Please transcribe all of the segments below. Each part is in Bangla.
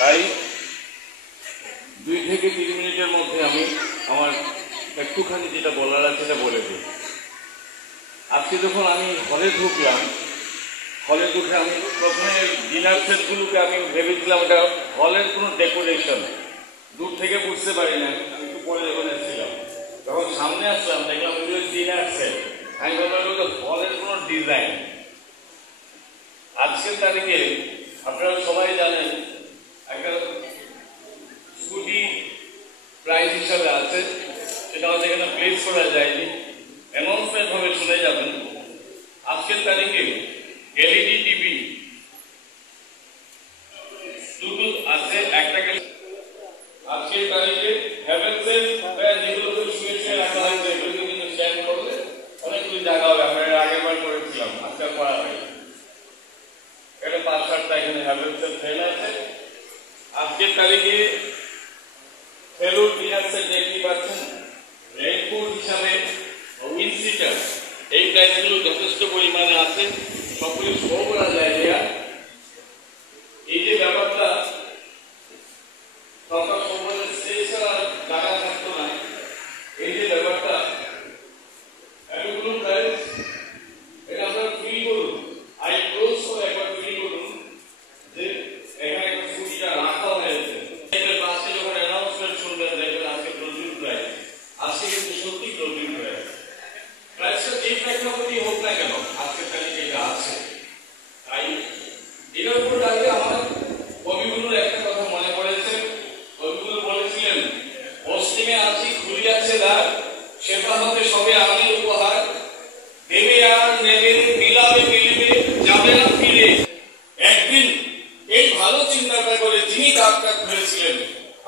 তাই 2 থেকে 3 মিনিটের মধ্যে আমি আমার একটুখানি যেটা বলার আছে সেটা বলে দিই। আজকে যখন আমি হলে ঢুকলাম, হলে ঢুকে আমি প্রথমে ডিনার সেটগুলোকে আমি ভেবেছিলাম এটা হলের কোনো ডেকোরেশন, দূর থেকে বুঝতে পারি না, আমি একটু পরে যখন এসেছিলাম তখন সামনে আসলাম দেখলাম ওগুলো ডিনার সেট। আমি ভাবলাম ওগুলো হলের কোনো ডিজাইন। আজকের তারিখে আপনারা সবাই জানেন একটা স্কুটি প্রাইজ হিসাবে আছে, সেটা আমাদের এখানে প্লেস করা যায়নি, অ্যানাউন্সমেন্ট হবে শুনে যাবেন। আজকের তারিখে এলইডি টিভি দুটো আছে, একটাকে আজকের তারিখে হ্যাভেলসের যেগুলো শুয়ে শুয়ে রাখা হয়েছে এগুলো কিন্তু স্ক্যান করলে অনেকগুলি জায়গা হবে। আমরা আগের বার করেছিলাম, আজকাল করা হয়। এটা 5-7টা এখানে হ্যাভেলসের ফ্যান আছে। আজকের তারিখে ফেলুর ডিনার সেট দেখতে পাচ্ছেন, রেইনকোট হিসাবে উইন্ডশিটার এই টাইপগুলো যথেষ্ট পরিমাণে আছে, সবগুলো শো করা যায়। এই যে ব্যাপারটা সরকার সম্বন্ধে স্টেজ ছাড়া জায়গা থাকতো না, এই যে ব্যাপারটা এতগুলো প্রাইস এটা আপনারা ফিল করুন, আই ক্লোজ করে একবার ফিল করুন যে এখানে একটা স্কুটিটা রাখা হয়েছে। আজকে যখন অ্যানাউন্সমেন্ট শুনবেন দেখবেন আজকে প্রচুর প্রাইস, আজকে কিন্তু সত্যি প্রচুর প্রাইস। প্রাইসটা যে প্রেক্ষাপটই হোক না কেন আজকের তারিখে এটা আছে। তাই এটার উপর দাঁড়িয়ে আমার কবিগুলোর একটা কথা মনে পড়েছে। কবিগুলো বলেছিলেন, পশ্চিমে আছি খুলিয়াছে দ্বার, সেটা হতে সবে আমের উপহার, দেবে আর নেবে মিলাবে মিলিবে যাবে না ফিরে। একদিন এই ভালো চিন্তাটা করে যিনি ডাক্তার ধরেছিলেন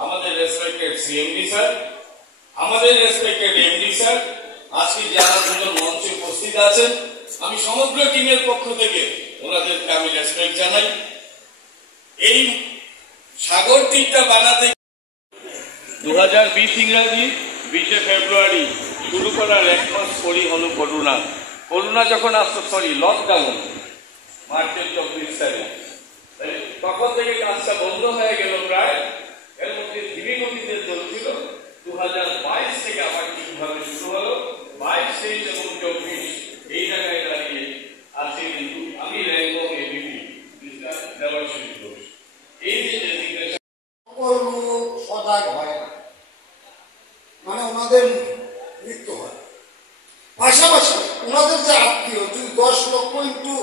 আমাদের রেসপেক্টেড সিএমডি স্যার, আমাদের রেসপেক্টেড এমডি স্যার, আজকে যারা দুজন মঞ্চে উপস্থিত আছেন, আমি সমগ্র টিমের পক্ষ থেকে ওনাদেরকে আমি রেসপেক্ট জানাই। এই সাগর তীরটা বানাতে 2020 ইংরাজি 20 ফেব্রুয়ারি শুরু করার 1 মাস পরই হলো করোনা। করোনা যখন আসতো, লকডাউন মার্চের 24 তারিখ, তখন থেকে কাজটা বন্ধ হয়ে গেল প্রায়। এর মধ্যে ধীরে গতিতে চলছিল। 2022 থেকে আবার ঠিকভাবে শুরু হলো। 22, 23 এবং 24 এই জায়গায় দাঁড়িয়ে আজকে কিন্তু আমি র্যাঙ্কো এবিপি দেবাশিস ঘোষ এই যে সজাগ হয় না, মানে ওনাদের মৃত্যু হয়। পাশাপাশি ওনাদের যে আত্মীয়, যদি 10 লক্ষ ইন্টু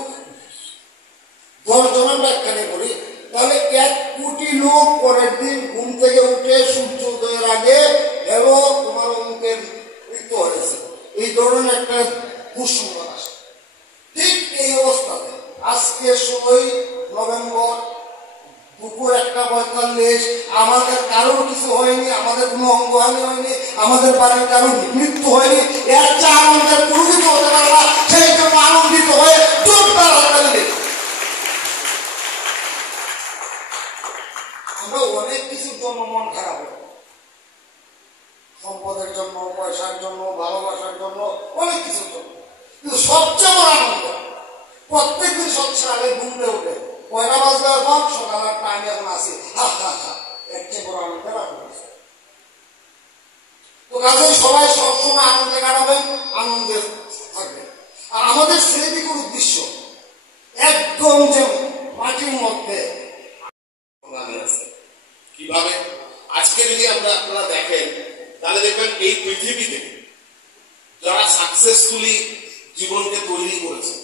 10 জনের ব্যাখ্যানে করি, তাহলে 1 কোটি লোক পরের দিন ঘুম থেকে উঠে সূর্য উদয়ের আগে এবং তোমার অমুকের মৃত্যু হয়েছে, এই ধরনের একটা কুসংবাদ আসে। ঠিক এই অবস্থাতে আজকে 16 নভেম্বর দুপুর 1:45, আমাদের কারোর কিছু হয়নি, আমাদের কোনো অঙ্গহানি হয়নি, আমাদের বাড়ির কারোর মৃত্যু হয়নি। এর চেয়ে আনন্দের পুরোহিত হতে পারে না। সেই জন্য আনন্দিত হয়ে জোরদার হাততালি দিই। আমরা অনেক কিছুর জন্য মন খারাপ হয়, সম্পদের জন্য, পয়সার জন্য, ভালোবাসার জন্য, অনেক কিছুর জন্য। কিন্তু সবচেয়ে বড় আনন্দ প্রত্যেকদিন সবচেয়ে আগে ঘুমতে উঠে 9টা বাজলে এখন সকাল 8টা আমি এখন আসি, হা হা হা, এর চেয়ে বড় আনন্দের আছে। তো কাজে সবাই সবসময় আনন্দে কাটাবেন, আনন্দে থাকবেন। আর আমাদের সেদিকের উদ্দেশ্য একদম যে মাটির মধ্যে কিভাবে আজকে যদি আপনারা দেখেন, তাহলে দেখবেন এই পৃথিবীতে যারা সাকসেসফুলি জীবনকে তৈরি করেছে,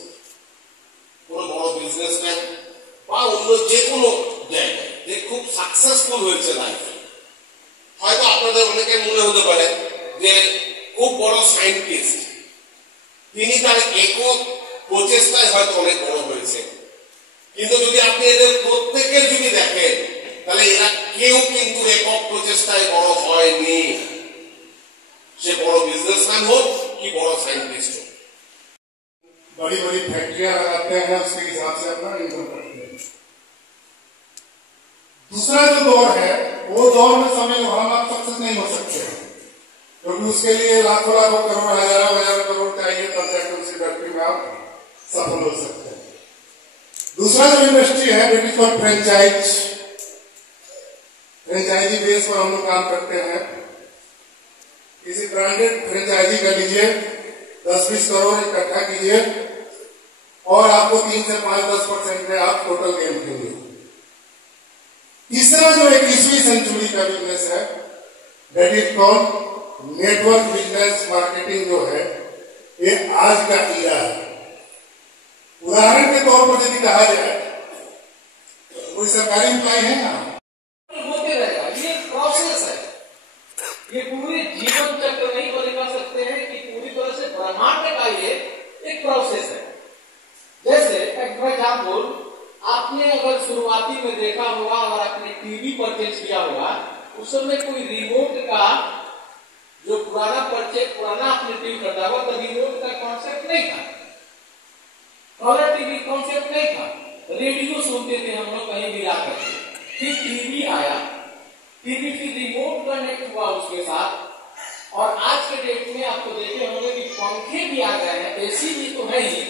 কোনো বড় বিজনেসম্যান বা অন্য যে কোনো জায়গায় যে খুব সাকসেসফুল হয়েছে লাইফে, হয়তো আপনাদের অনেকের মনে হতে পারে যে খুব বড় সায়েন্টিস্ট, তিনি তার একক প্রচেষ্টায় হয়তো অনেক বড় হয়েছে। কিন্তু যদি আপনি এদের প্রত্যেকের যদি দেখেন, তাহলে এরা কেউ কিন্তু একক প্রচেষ্টায় বড় হয়নি। সে বড় বিজনেসম্যান হোক কি বড় সাइंटिस्ट हो। बड़ी बड़ी फैक्ट्रियां लगाते हैं, उसके हिसाब से अपना इनकम करते हैं। दूसरा जो दौर है, वो दौर में समझ लो हम आप सक्सेस नहीं हो सकते, क्योंकि उसके लिए लाखों लाखों करोड़ हजारों हजारों करोड़ चाहिए, तब जाकर उसी फैक्ट्री में आप सफल हो सकते हैं। दूसरा जो इंडस्ट्री है, that is called franchise. Franchisee base पर हम लोग काम करते हैं। किसी ब्रांडेड फ्रेंचाइजी का लीजिए, 10-20 करोड़ इकट्ठा कीजिए और आपको 3 से 5-10% में आप टोटल गेम खेलिए। तीसरा जो 21वीं सेंचुरी का बिजनेस है, that is called network business marketing, जो है ये आज का ईरा है। उदाहरण के तौर पर यदि कहा जाए, कोई सरकारी एम्प्लॉय है ना, होते रहेगा, ये प्रोसेस है। ये पूरे जीवन चक्र नहीं बदल सकते हैं कि पूरी तरह से ब्रह्मांड का ये एक प्रोसेस है। जैसे फॉर एग्जाम्पल, आपने अगर शुरुआती में देखा होगा, अगर आपने टीवी परचेज किया होगा, उस समय कोई रिमोट का जो पुराना आपने टीवी खरीदा होगा, तो रिमोट का कॉन्सेप्ट नहीं था, कलर टीवी कॉन्सेप्ट नहीं था, रेडियो सुनते थे हम लोग कहीं भी जाकर। फिर टीवी आया, टीवी फिर रिमोट कनेक्ट हुआ उसके साथ, और आज के डेट में आपको देखे होंगे कि पंखे भी आ गए हैं, एसी भी तो है ही,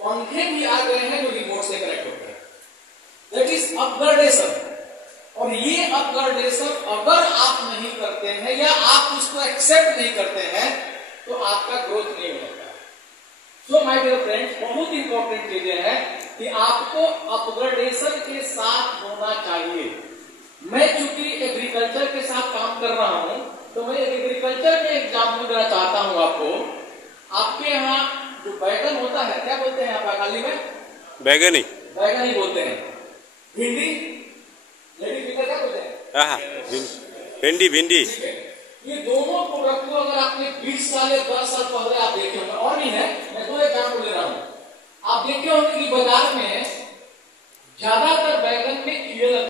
पंखे भी आ गए हैं जो रिमोट से कनेक्ट होते हैं। That is upgradation. और ये अपग्रेडेशन अगर आप नहीं करते हैं या आप उसको एक्सेप्ट नहीं करते हैं, तो आपका ग्रोथ नहीं होगा। सो माय डियर फ्रेंड्स, बहुत इंपॉर्टेंट चीजें हैं कि आपको अपग्रेडेशन के साथ होना चाहिए। मैं चूंकि एग्रीकल्चर के साथ काम कर रहा हूं, तो मैं एग्रीकल्चर में एग्जाम्पल देना चाहता हूं आपको। आपके यहाँ जो बैगन होता है, क्या बोलते हैं आप बंगाली में? बैगनी। बैगनी बोलते हैं। भिंडी, लेडी फिंगर क्या बोलते हैं? भिंडी। भिंडी ये दोनों प्रोडक्ट को अगर आपने 20 साल या 10 साल पहले आप देखे होंगे, और नहीं है, मैं 2 एग्जाम्पल ले रहा हूं। आप देखे होंगे कि बाजार में ज्यादातर बैगन में कीड़े लगते हैं।